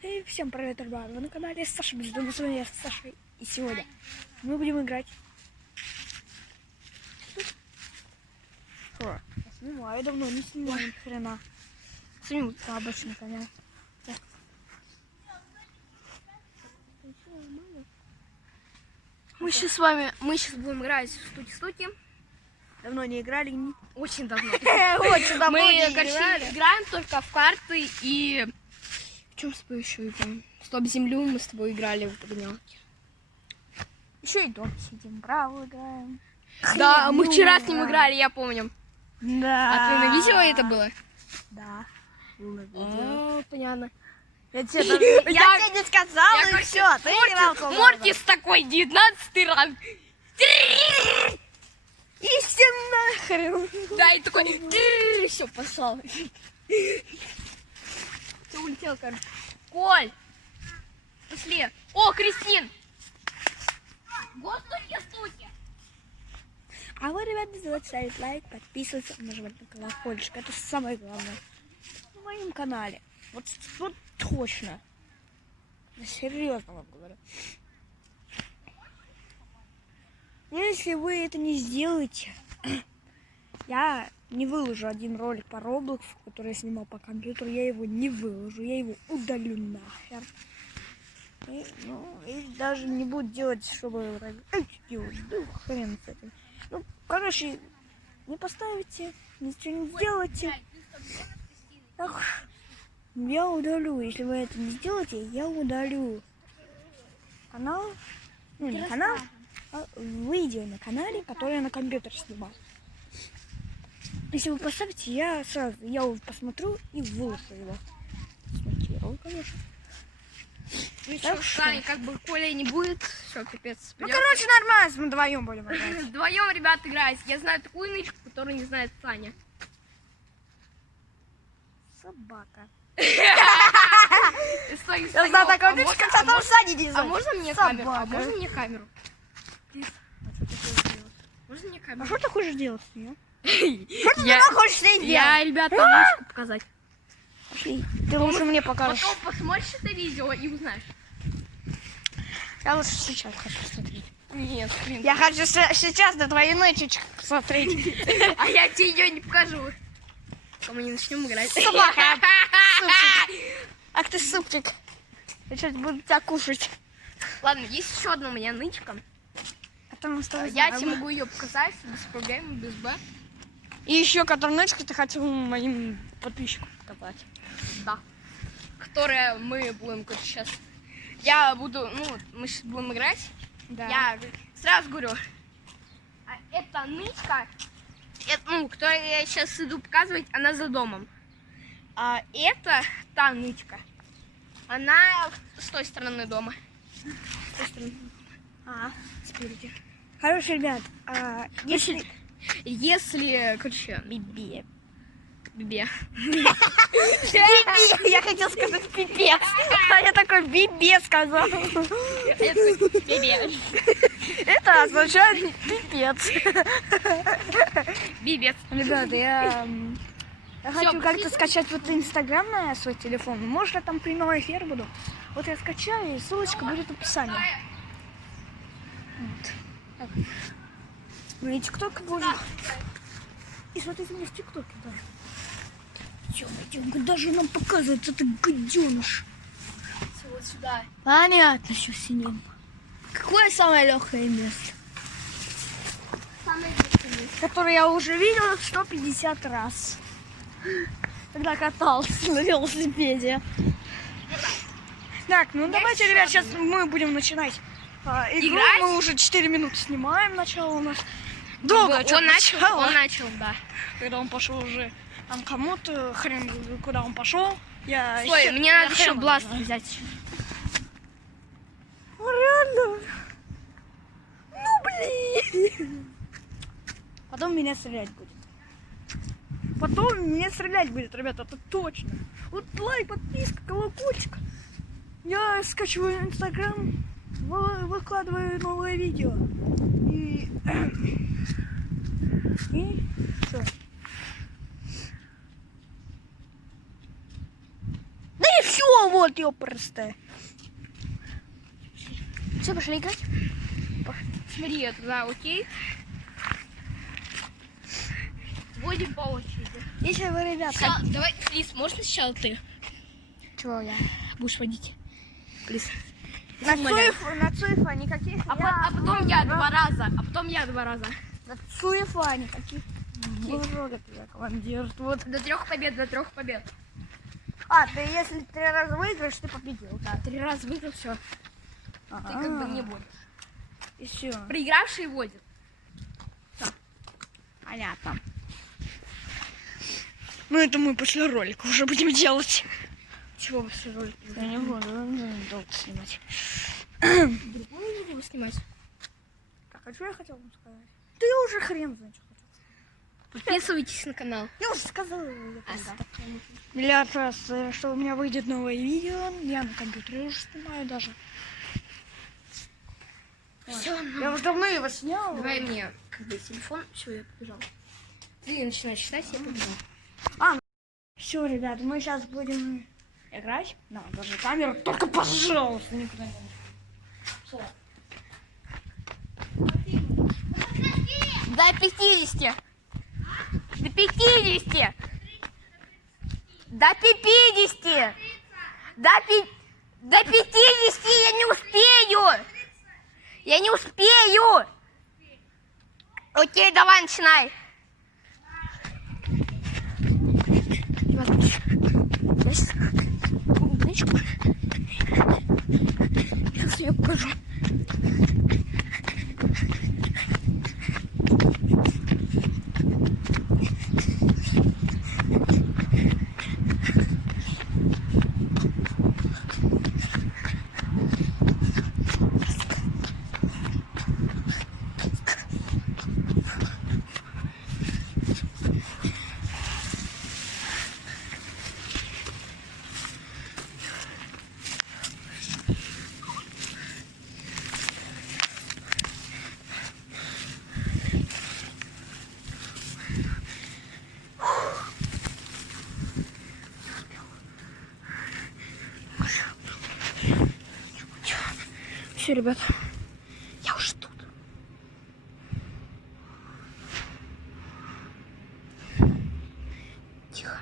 И всем привет, ребята! Вы на канале Саша Бездомный, с вами я, Саша. И сегодня мы будем играть. Что? Я снимаю, давно не снимаю ни хрена. Сниму по обычному каналу. Мы сейчас будем играть в стуки-стуки. Давно не играли. Очень давно. Очень давно Мы, не короче, играли. играем только в карты и... В чем с тобой еще играем? Стоп землю мы с тобой играли в погонялки. Еще и дома сидим, браво играем. Да, мы Хрен вчера с ним играем. играли, я помню. Да. А ты на видео это было? Да. Было видео. Понятно. Я тебе не сказала, я и как все. Ты играл в Мортис такой, 19-й ранг. И все нахрен. Да, и такой, все, послал. Все, улетел, короче. Коль, пошли. О, Кристин. Вот стуки. А вы, ребята, не забывайте ставить лайк, подписываться, нажимать на колокольчик. Это самое главное на моем канале. Вот точно. Я серьезно вам говорю. Если вы это не сделаете, я не выложу один ролик по Roblox, который я снимал по компьютеру. Я его не выложу, я его удалю нахер. И даже не буду делать, чтобы... хрен с этим. Ну, короче, не поставите, ничего не сделайте. Ах, я удалю. Если вы это не сделаете, я удалю канал. Ну, не канал, а видео на канале, который я на компьютере снимал. Если вы поставите, я его посмотрю и выложу его. Смонтирую, конечно. Ну что, Саня, как бы Коля не будет, все, капец. Ну, короче, нормально, мы вдвоем будем играть. Вдвоем, ребят, играть. Я знаю такую нычку, которую не знает Саня. Собака. Стой, Я знаю такую нычку, которую Саня не А знает. можно мне Собака. камеру? А можно мне камеру? Можно мне А камеру? что ты хочешь делать с нее? Что ты Я- хочешь с ней Я, делать? ребята, нычку показать. Пошли, ты лучше мне покажешь. Потом посмотришь это видео и узнаешь. Я лучше сейчас хочу смотреть. Нет, блин. Я хочу сейчас на твою нычечку посмотреть. А я тебе ее не покажу. Пока мы не начнем играть. Собака. Ах ты супчик. Я сейчас буду тебя кушать. Ладно, есть еще одна у меня нычка. А то мы с тобой Я знаем. тебе могу ее показать без проблем, без Б. И еще которую нычку ты хотел моим подписчикам показать. Да. Которые мы будем, короче, сейчас. Я буду, мы сейчас будем играть. Да. Я сразу говорю, эта нычка, которую я сейчас иду показывать, она за домом. А это та нычка, она с той стороны дома. С той стороны. Спереди. Хорошо, ребят, Если, короче, Бибе. Я хотел сказать пипец. А я такой бибе сказал. Бибе. Это означает пипец. Бибец. Ребята, я хочу как-то пишите. скачать вот Инстаграм на свой телефон. Может, я там прямой эфир буду. Вот я скачаю, и ссылочка будет в описании. Вот. Так. Ну и ТикТок будет. И смотрите, мне в ТикТоке даже. Идем, даже нам показывает это гаденыш. Вот сюда. Понятно, что сидим. Какое самое легкое место? Самое лучшее. Которое я уже видела 150 раз. Когда катался на велосипеде. Так, ну давайте, еще ребят, сейчас одна. мы будем начинать игру. Играть? Мы уже 4 минуты снимаем, начало у нас. Долго Он начал, да. Когда он пошел уже там кому-то, хрен куда он пошел. Стой, мне надо еще бласт взять. Реально? Ну блин. Потом меня стрелять будет. Ребята, это точно. Вот лайк, подписка, колокольчик. Я скачиваю Инстаграм, выкладываю новое видео. И что? Да и все, вот. Вот, ёпрстая. Все, пошли играть? Смотри, я туда, окей? Вводим по очереди. Если вы, ребят, Сначала, давай, Лиз, можно сначала ты чего я? будешь водить? Лиз. На Цуефа никаких. А потом я 2 раза. А потом я 2 раза. На Цуефа никаких. Буржога я командир. Вот. До 3 побед, до 3 побед. А, ты если 3 раза выиграешь, ты победил. Да. 3 раза выиграл, все. Ты как бы не будешь. И все. Проигравший водит. Понятно. Ну это мы после ролика уже будем делать. Чего вы все ролики? Я не буду долго снимать. Другую видео снимать? Так, а что я хотел вам сказать? Ты уже хрен знает, что хотел. Подписывайтесь на канал. Я уже сказала. Миллиард раз, что у меня выйдет новое видео. Я на компьютере уже снимаю даже. Все, Я уже давно его снял. давай мне как бы телефон. Все, я побежал. Ты начинаешь читать, я побежал. Все, ребят, мы сейчас будем играть. На, даже камеру. Только, пожалуйста, никуда не Все. До 50. До 50. До 50. До 50 я не успею. Я не успею. Окей, давай, начинай. Я сейчас тебе покажу. Все, ребят, я уже тут. Тихо.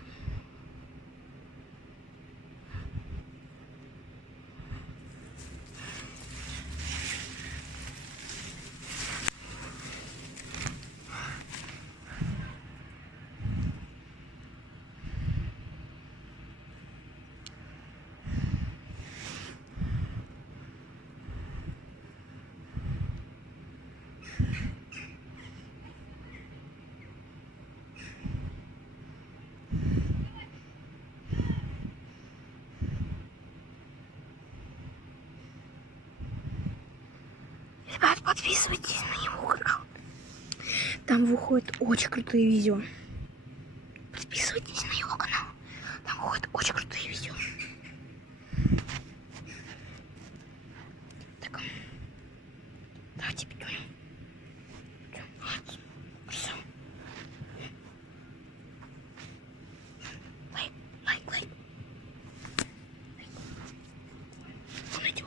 Ребят, подписывайтесь на его канал. Там выходят очень крутые видео. Подписывайтесь на его канал. Там выходят очень крутые видео. Так. Давайте бегем. Все. Лайк, лайк, лайк. Он идет.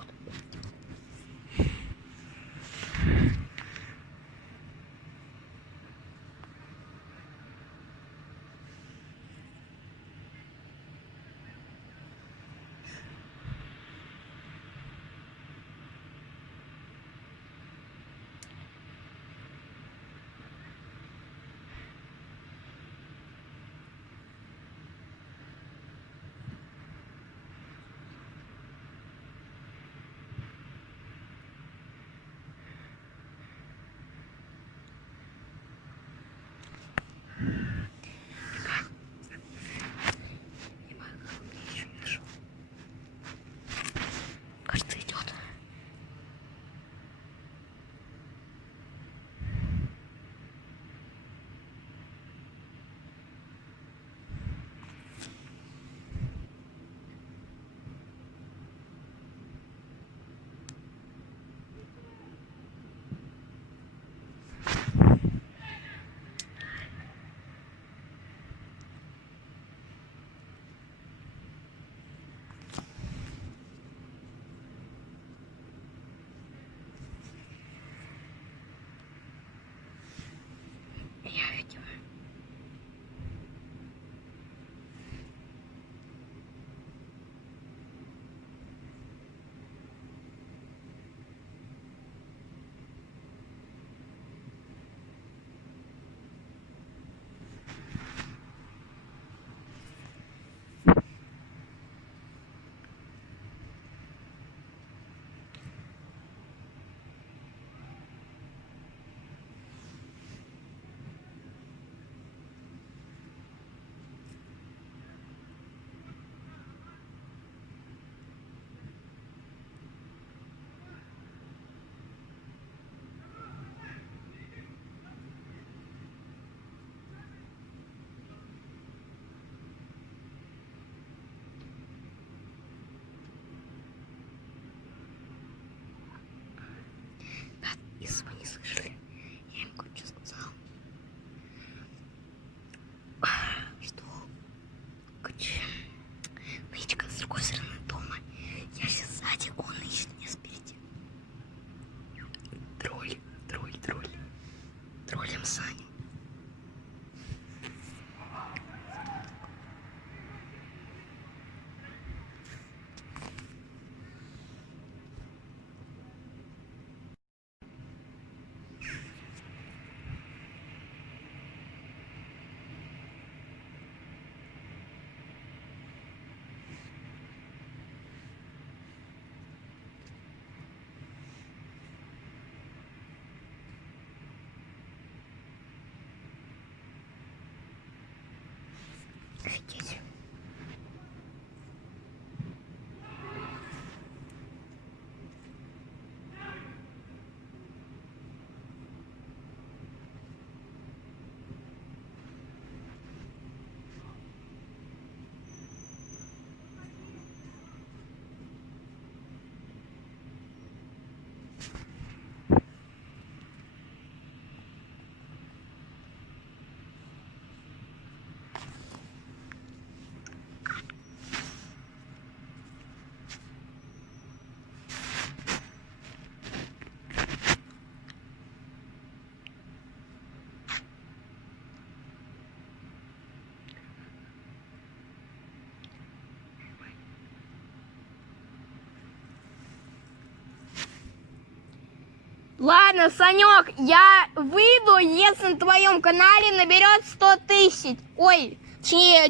Ладно, Санек, я выйду, если на твоем канале наберет 100 тысяч. Ой, точнее,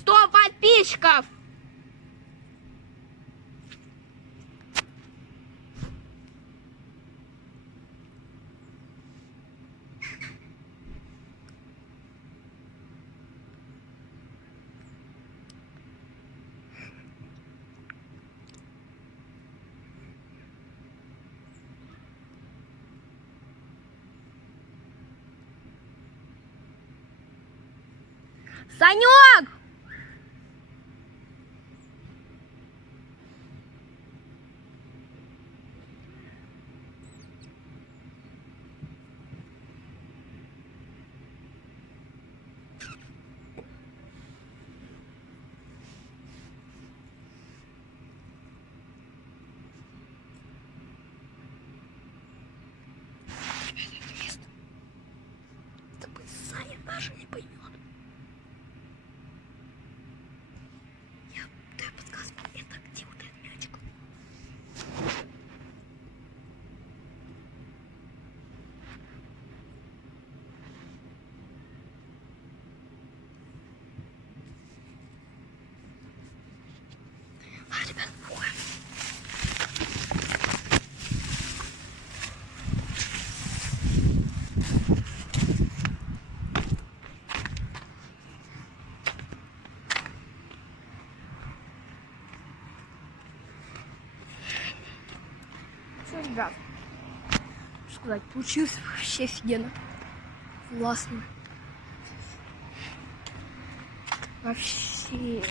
100 подписчиков. Санек! Саня даже не поймет. Я даю подсказку. Это где вот этот мячик? А, ребят, уходим. Все, ребят, что сказать, получилось вообще офигенно. Классно. Вообще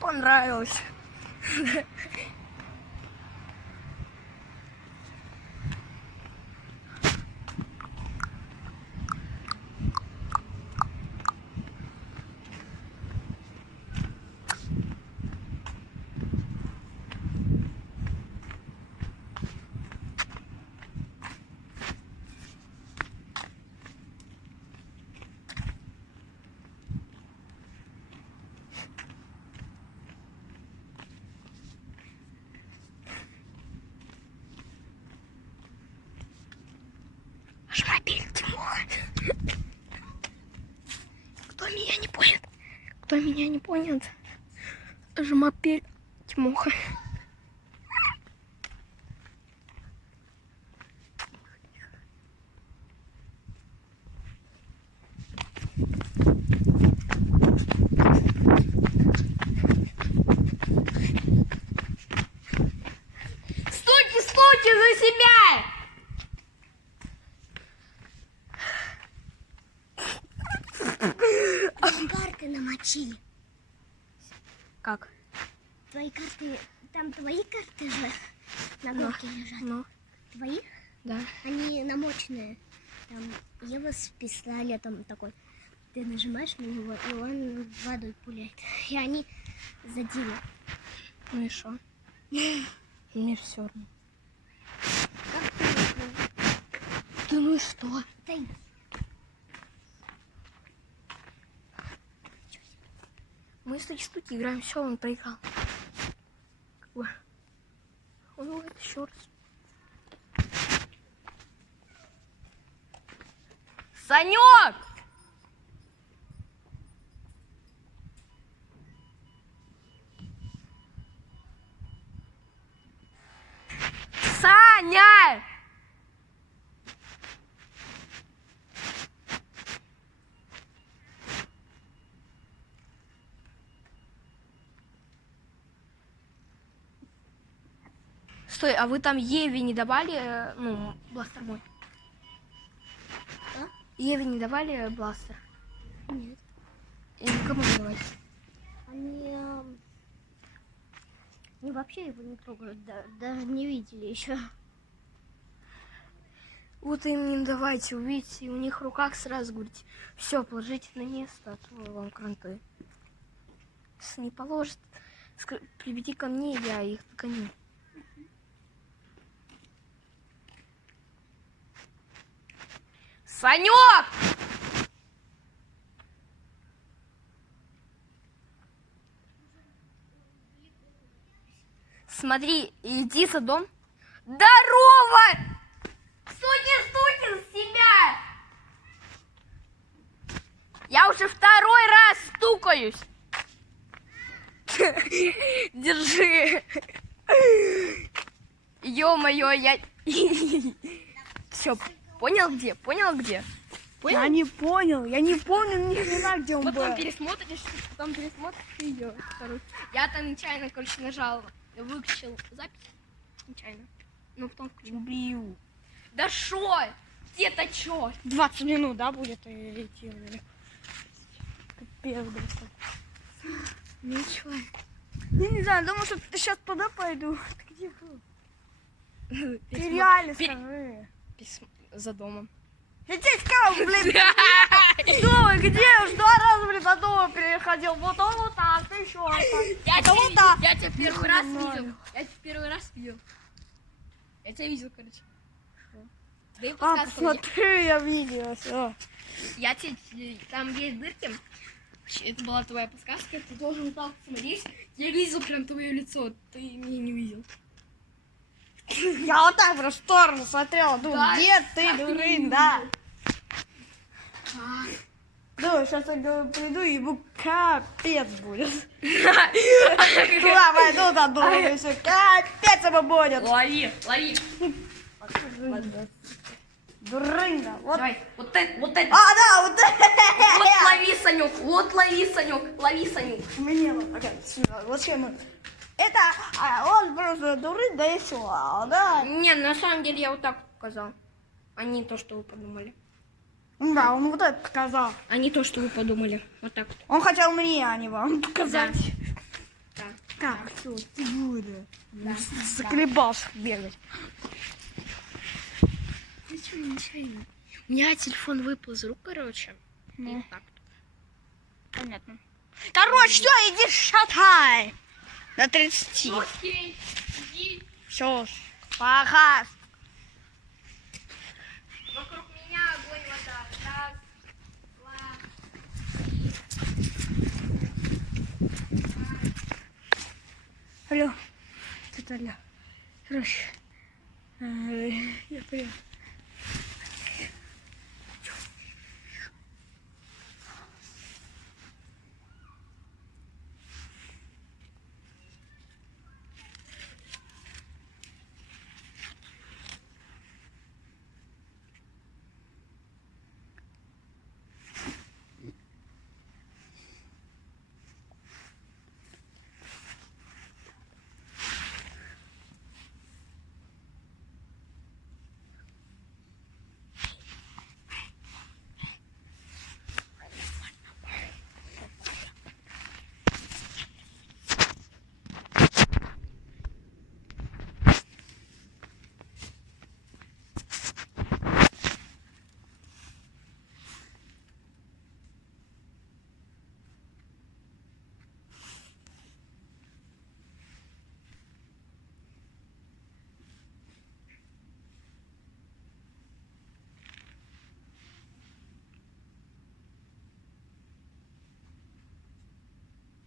понравилось. Шмапель, Тимоха. Кто меня не понял? Кто меня не понял? Жмапель, Тимоха. Стойте за себя! Карты намочили. Как? Твои карты, там твои карты же на горке лежат. Ну, Твои? да. Они намоченные. Там его с пистолетом такой. Ты нажимаешь на него, и он водой пуляет. И они задели. Ну и что? Мне все равно. Как ты выиграл? Да ну и что? Дай. Мы с этой штуки играем, все, он проиграл. Как бы. Он говорит еще раз. Санек! Саня! Стой, а вы там Еве не давали, ну, бластер мой? А? Еве не давали бластер? Нет. И никому не давали? Они вообще его не трогают, даже не видели еще. Вот им не давайте, увидите, у них в руках сразу говорите, все, положите на место, а то вам кранты. Если не положит, приведи ко мне, я их догоню. Санек! Смотри, иди за дом, Здорово! Сукин себя! Я уже второй раз стукаюсь. Держи. Ё-моё, я... Все, понял где? Понял где? Понял? Я не помню ни хрена, где он был. Потом пересмотришь видео. Я там нечаянно, короче, нажал, выключил запись. Нечаянно. Ну, потом включил. Убью. Да шо? Где-то чё? 20 минут, да, будет идти? Капец, блин. Ничего. Я не знаю, думаю, что ты сейчас туда пойду. Ты где был? Ты реально скажи. За домом. Я тебе сказал, блин, что вы, где? Я уже 2 раза, блин, до дома переходил. Вот он вот так, ты еще вот так. Это вот так. Я тебя первый раз Нормально. видел. Я тебя видел, короче. Да и А, подсказка. посмотри, я видела, все. Я тебе... Там есть дырки. Это была твоя подсказка. Ты должен вот так смотреть. Я видел прям твое лицо. Ты меня не видел. Я вот так просто в сторону смотрела. Думаю, Да, где ты, как ты дурень, не да? Думаю, сейчас я говорю, приду, и ему капец будет. Куда пойду, там думаю, и все, капец ему будет. Лови. Дурень, да. Вот. Давай, вот это. А, да, вот это. Вот лови, Санек, лови, Санек. Мне вот, зачем? Это, он просто дурень, да и все, да? Не, на самом деле я вот так показал. А не то, что вы подумали. Да, он вот это показал. А не то, что вы подумали. Вот так вот. Он хотел мне, а не вам показать. Да. Так, все, ты буду. Да. Заколебался бегать. Ничего. У меня телефон выпал из рук, короче. И Ну. вот так. Понятно. Короче, все, иди шатай. До 30. Окей, иди. Все, пока. Вокруг меня огонь, вода. Раз, два. Алло. Тут алло. Короче. Я понял.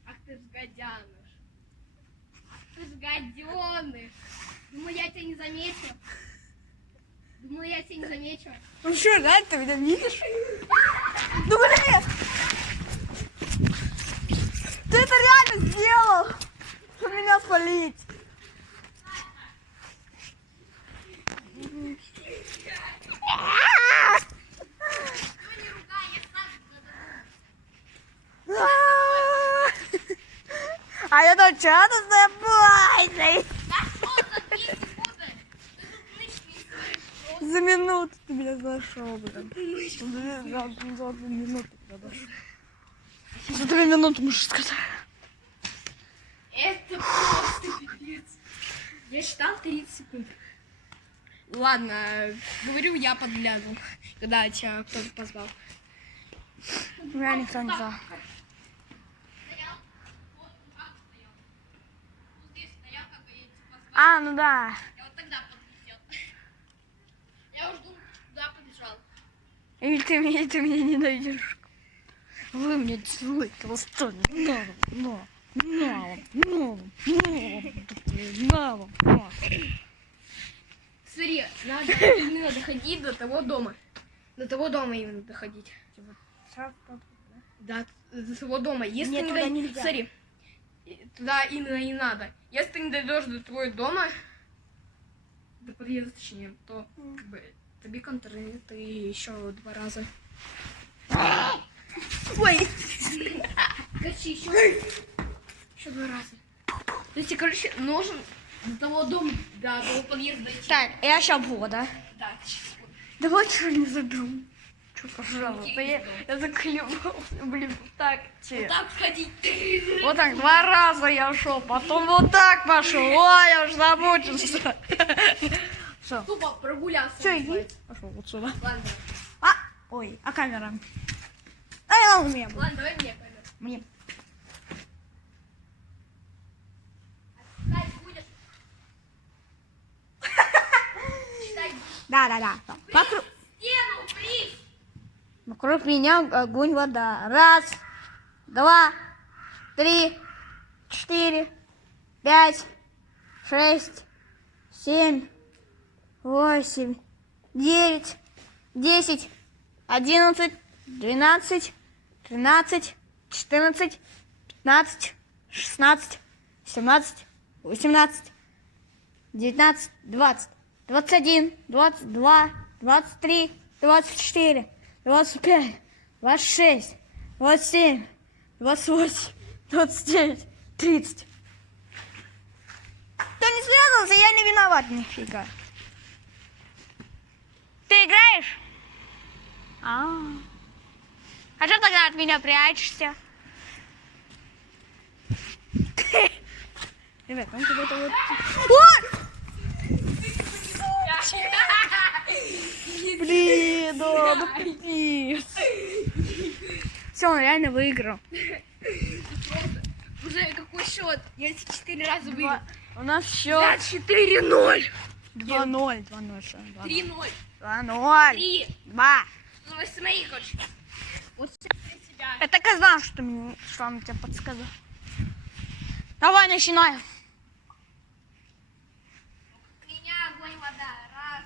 Ах ты ж гадяныш. Ах ты ж гаденыш. Думаю, я тебя не замечу. Ну что, да, ты меня видишь? Ну блин! Ты это реально сделал, чтобы меня спалить. А я там что-то забылась. За минуту ты меня нашел, блин. За 2 минуты тебя нашел. За 2 минуты, можешь сказать. Это просто пипец. Я считал 30 секунд. Ладно, говорю, я подглядывал, когда тебя кто-то позвал. Меня никто не звал. А, ну да. Я вот тогда подлетел. Я уже туда побежал. Или ты меня не найдешь. Вы мне злой толстой. Надо именно доходить до того дома. До того дома именно доходить. Да, до того дома. Если Нет, ты туда не нельзя. Смотри, туда именно и надо. Если ты не дойдешь до твоего дома, до подъезда точнее, то как бы, тебе контролирует ты еще 2 раза. Ой, Короче, еще 2 раза. То есть, короче, нужен до того дома, до того подъезда дойти. так, я сейчас вода. Да, сейчас. Давай что не задум. Что, пожалуйста, я заклевался, блин, так тебе. Так сходить. Вот так 2 раза я шел, потом вот так пошел. Ой, я уж замучился. Все. Тупо прогулялся. Все, иди. называется. Пошел вот сюда. Ладно, А, ой, а камера? Ай, ладно, меня. ладно, давай мне пойдем. Мне. Читать будешь? Читать Да. Вокруг, стену, приз. вокруг меня огонь, вода. 1, 2, 3, 4, 5, 6, 7, 8, 9, 10, 11, 12, 13, 14, 15, 16, 17, 18, 19, 20, 21, 22, 23, 24, 25, 26, 27, 28, 29, 30. Кто не связался, я не виноват нифига. Ты играешь? А что тогда от меня прячешься? Ребят, он какой-то вот... Блин, да, ну пипец. Все, он реально выиграл. Уже какой счет? Я 4 раза выиграл. У нас счет 4-0. 2-0. 2-0. что? 3-0. 2-0. 3. 2. Ну, смотри, короче. Вот себя. Я так и знал, что он тебе подсказал. Давай, начинаем. Меня огонь, вода. Раз.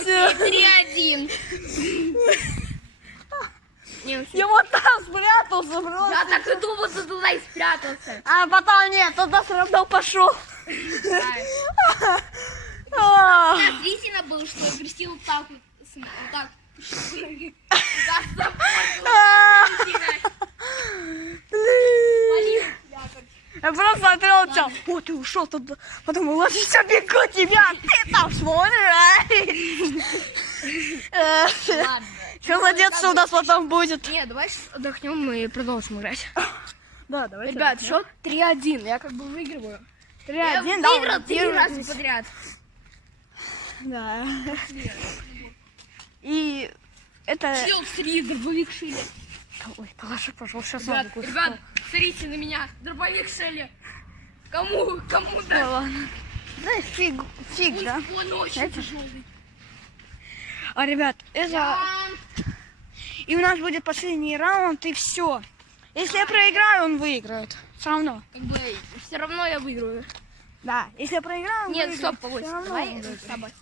окей, 3-1. Не, Я вот там спрятался просто. я так и думал, что туда и спрятался. А потом нет, туда все равно пошел. Действительно было, что я Кристину вот так вот, вот так. Я просто смотрел тебя. О, ты ушел туда. Потом вот все бегу тебя. Ты там смотришь. Ладно. Что за детство у нас потом будет? Не, давай сейчас отдохнем и продолжим играть. Да, давай. Ребят, счет 3-1. Я как бы выигрываю. 3-1, Я да, выиграл 3 раза подряд. Да. И это... Чел 3, дробовик Шилли. Ой, положи, пожалуйста, сейчас Ребят, надо ребят, смотрите на меня. Дробовик Шилли. Кому Да да? ладно. Да, фиг, да. Он очень тяжелый. А, ребят, это... И у нас будет последний раунд, и все. Если я проиграю, он выиграет. Все равно. Как бы все равно я выиграю. Да, если я проиграю, он Нет, выиграет. стоп, погодь. Всё равно Давай, он выиграет.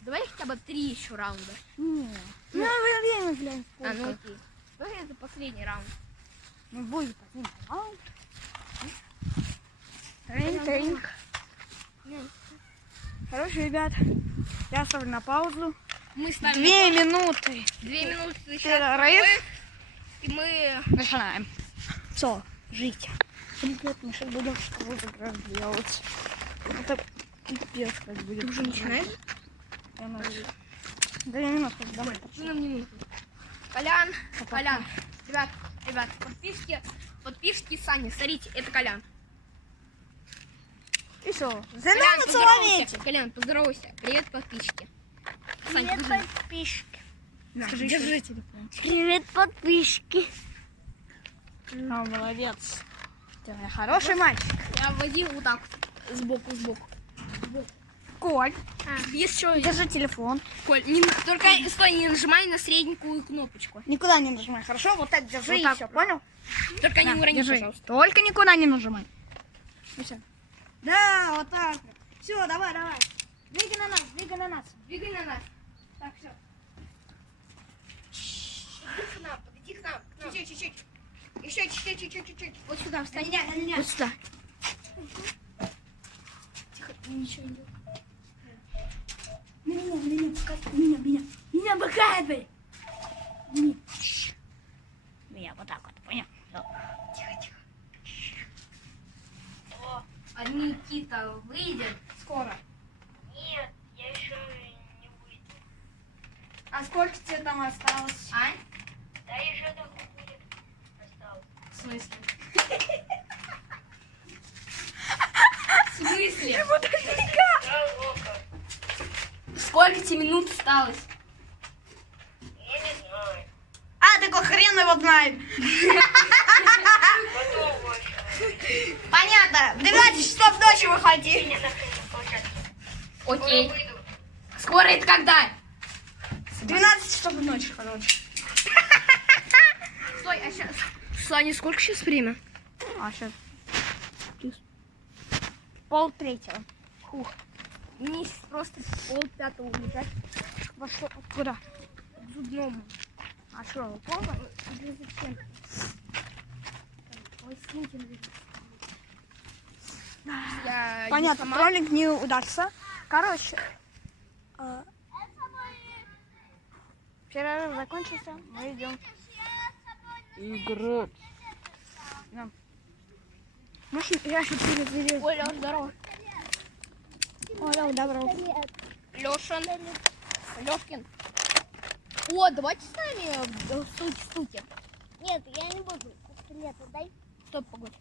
давай хотя бы 3 еще раунда. Не. Ну, время, блин, А, ну сколько. окей. Давай это последний раунд. Ну, будет один раунд. Тренинг. Хорошо, ребят. Я ставлю на паузу. Мы 2 ставим минуты. 2 минуты сейчас. Перерыв. И мы... Начинаем. Все, жить. Ребят, мы сейчас будем что-то делать. Это пипец как будет. Ты уже начинаешь? Я начал. 2 минуты, давай. Ты нам не нужен. Колян, Колян. Ребят, подпишки Сани. Смотрите, это Колян. И все. За Колян, нами поздоровайся. Колян, поздоровайся. Привет, подписчики. Сань, Привет, покажи. подписчики. Скажи Держи еще. телефон. Привет, подписчики. А, молодец. Ты моя хороший мальчик. Я вводи вот так вот. Сбоку. Коль, Есть что? держи телефон. Коль, только стой, не нажимай на средненькую кнопочку. Никуда не нажимай, хорошо? Вот так держи Вот и так. все, понял? Только не На, урони, держи. пожалуйста. Только никуда не нажимай. И всё. Да, вот так. Все, давай. Двигай на нас. Двигай на нас. Так, все. Подойди к нам. Чуть-чуть. Еще чуть-чуть. Вот сюда встань. Меня. Вот сюда. Тихо, ничего не делай. Меня показывай. Меня вот так вот, понял? Тихо. А Никита выйдет скоро? Нет, я еще не выйду. А сколько тебе там осталось? Ань? Да еще там будет осталось. В смысле? В смысле? Да, Лока. Сколько тебе минут осталось? Я не знаю. А, такой хрен его знает. Потом больше. Понятно. В 12 часов ночи выходи. Мне на площадке. Окей. Выйду. Скоро это когда? 12 часов ночи, короче. Стой, а сейчас... Саня, сколько сейчас время? А, сейчас. 2:30. Фух. Мне просто 4:30 улетать Во что? Куда? к зубному. А что, полно? Зачем? Ой, скиньте, я Понятно, сама. кролик не удастся. Короче, перерыв закончился, мы идем играть. Да. Я сейчас перезаряжу. Оля, здорово. Оля, добро. Лешин. Лешкин. О, давайте с нами стуки. Нет, я не буду. Пистолет дай. Стоп, погодь.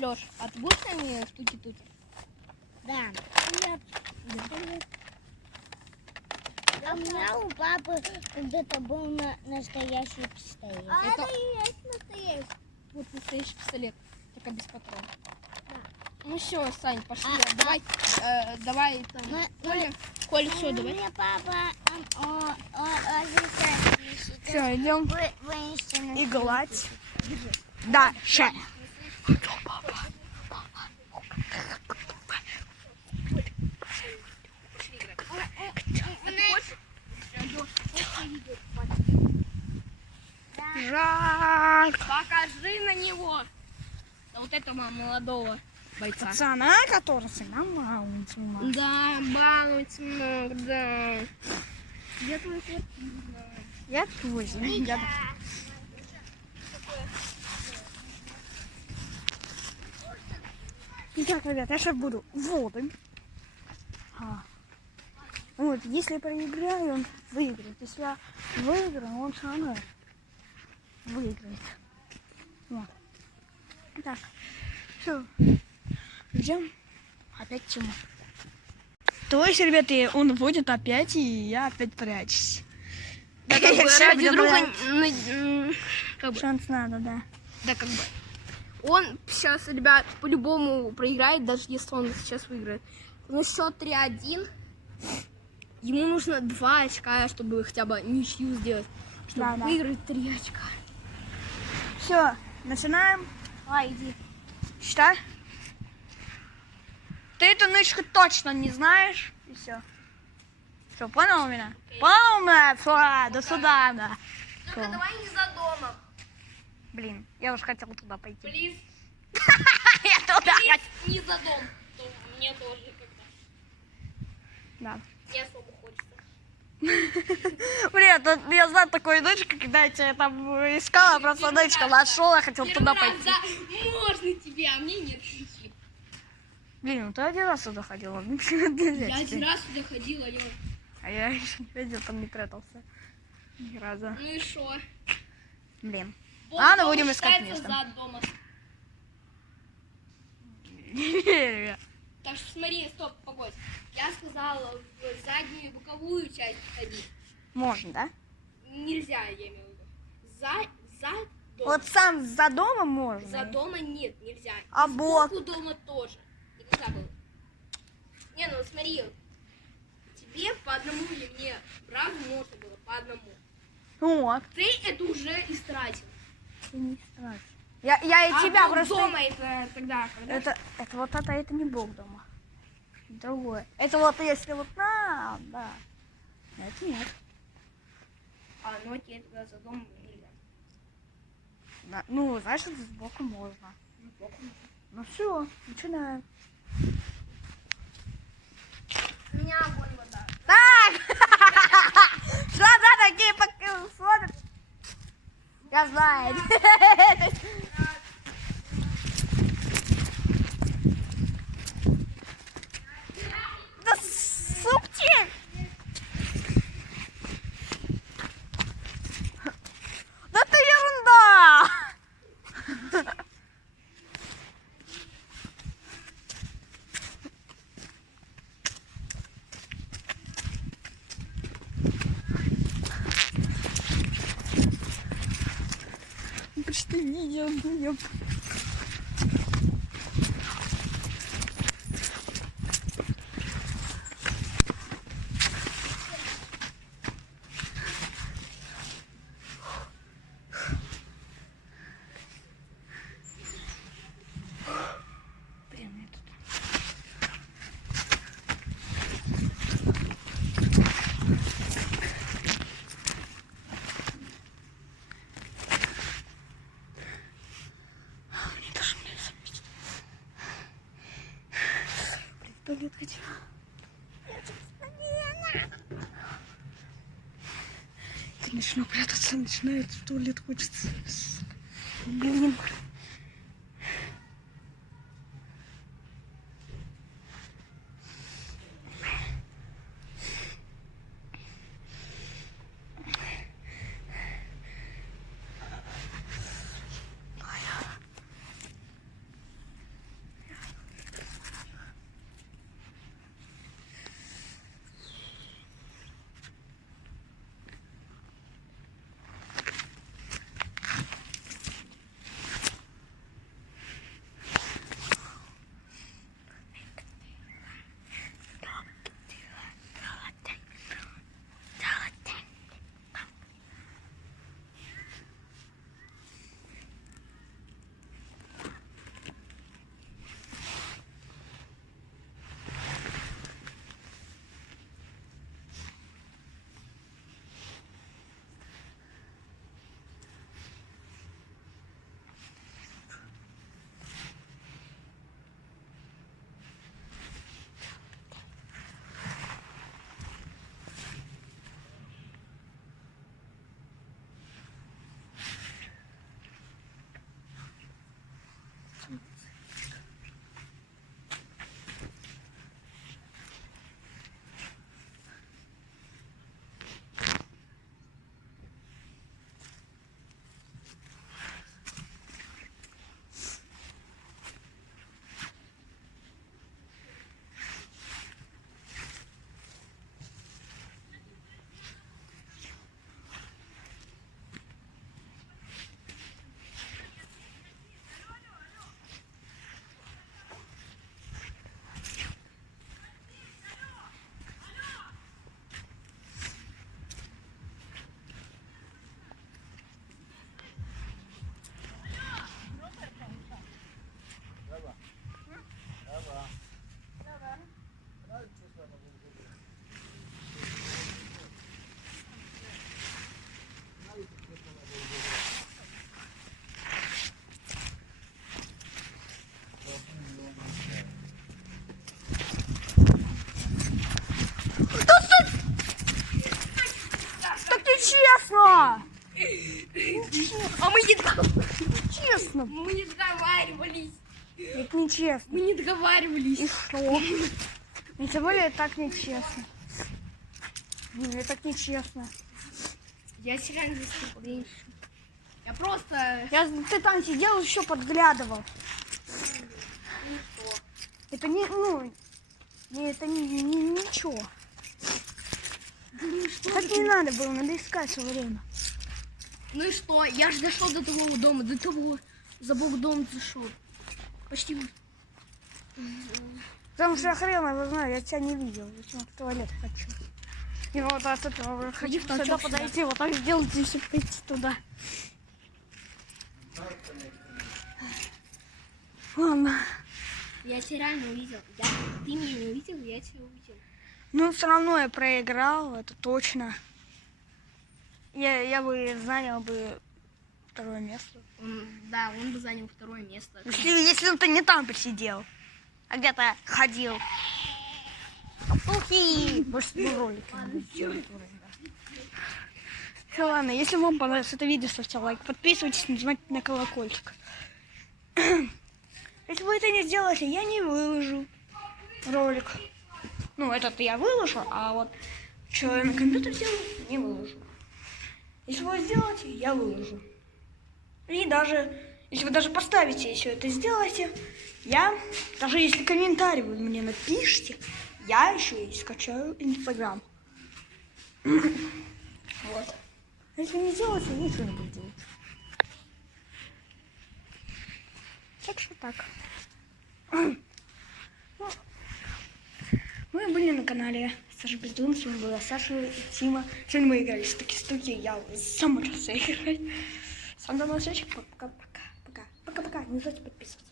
Леш, а ты будешь с нами стуки-туки? Да. Нет. А у меня у папы когда-то был настоящий пистолет. Это- и есть настоящий. Вот настоящий пистолет, только без патронов. Да. Ну все, Сань, пошли. А, Давай там. Коля, все, У давай. меня папа Все, идем воинственный. и гладь. Да, ше. Ты хочешь? Жак. Покажи на него. На вот этого молодого бойца. Пацана, который сына балуется. Да, балуется много, да. Где твой кот? Я твой. Я... Итак, ребят, я сейчас буду воды. Вот, если проиграю, он выиграет. Если я выиграю, он все равно выиграет. Вот. Так, все. Ждем опять тему. То есть, ребята, он вводит опять, и я опять прячусь. Да, как бы ради друга шанс надо, да. Да, как бы. Он сейчас, ребят, по-любому проиграет, даже если он сейчас выиграет. Ну, счет 3-1. Ему нужно 2 очка, чтобы хотя бы ничью сделать. Чтобы Да. выиграть 3 очка. Все, начинаем. Иди. Считай. Ты эту нычку точно не знаешь. И все. Все, понял меня? Понял меня? Все, до суда, да. Только давай не за домом. Блин, я уже хотела туда пойти. Плиз. Я туда хотела. Не за дом. То мне тоже как-то Да. не особо хочется. Блин, я знаю такую нычку, когда я тебя там искала, просто нычку нашел, я хотел туда пойти. Да, можно тебе, а мне нет. Блин, ну ты один раз туда ходила. Я один раз сюда ходила, Лён. А я еще не видел, там не прятался. Ни разу. Ну и шо? Блин. Вот Ладно, дом будем искать считается место. за домом. Так что смотри, стоп, погодь. Я сказала в заднюю и боковую часть ходить. Можно, да? Нельзя, я имею в виду. За домом. Вот сам за домом можно. За дома нет, нельзя. А И бок? сбоку дома тоже. Нельзя было. Не, ну смотри. Тебе по одному или мне правда можно было по одному. Вот. Ты это уже истратил. Ты не страшно. Я и тебя бог просто... дома это тогда, когда... Это вот это не бог дома. Другое. Это вот если вот на, да. А это нет. А, ну окей, тогда за домом нельзя. Ну, знаешь, это сбоку можно. Ну все, начинаем. У меня огонь вода. Так! Что за такие смотрят? Я знаю. Да супчик! Да ты ерунда! Почти не. Блин, я тут... Мне даже не заметить. Блин, в туалет хочу. Я начну прятаться, начинает в туалет хочется. Блин. нечестно! А мы не, Честно. мы не договаривались. Это нечестно. Мы не договаривались. И что? И тем более так нечестно. Это так нечестно. Я сериально здесь не Я просто... Ты там сидел, еще подглядывал. Это не, ну, это ничего. Так не надо было, надо искать все время. Ну и что? Я же дошел до того дома, до того. За Бог дом зашел. Почти. Потому что я хрен его знаю, я тебя не видел. Я в туалет хочу. И вот от этого хочу в сюда толчок подойти, вот так сделать и все пойти туда. Ладно. Я тебя реально увидел. Ты меня не увидел, я тебя увидел. Ну, все равно я проиграл, это точно. Я бы занял бы второе место. Он бы занял второе место. Если бы ты не там посидел, а где-то ходил. Ухи! Больше ролики надо делать. Все, ладно, если вам понравилось это видео, ставьте лайк, подписывайтесь, нажимайте на колокольчик. Если вы это не сделаете, я не выложу ролик. Ну, этот я выложу, а вот что я на компьютер делаю, не выложу. Если вы сделаете, я выложу. И даже, если вы даже поставите, если это сделаете, я, даже если комментарий вы мне напишите, я еще и скачаю Инстаграм. Вот. А если не сделаете, ничего не буду делать. Так что так. Мы были на канале Саша Бездумный, с вами была Саша и Тима. Сегодня мы играли в стуки-стуки, я сам учился играть. Сам до новых встреч, пока-пока. Пока-пока, не забудьте подписываться.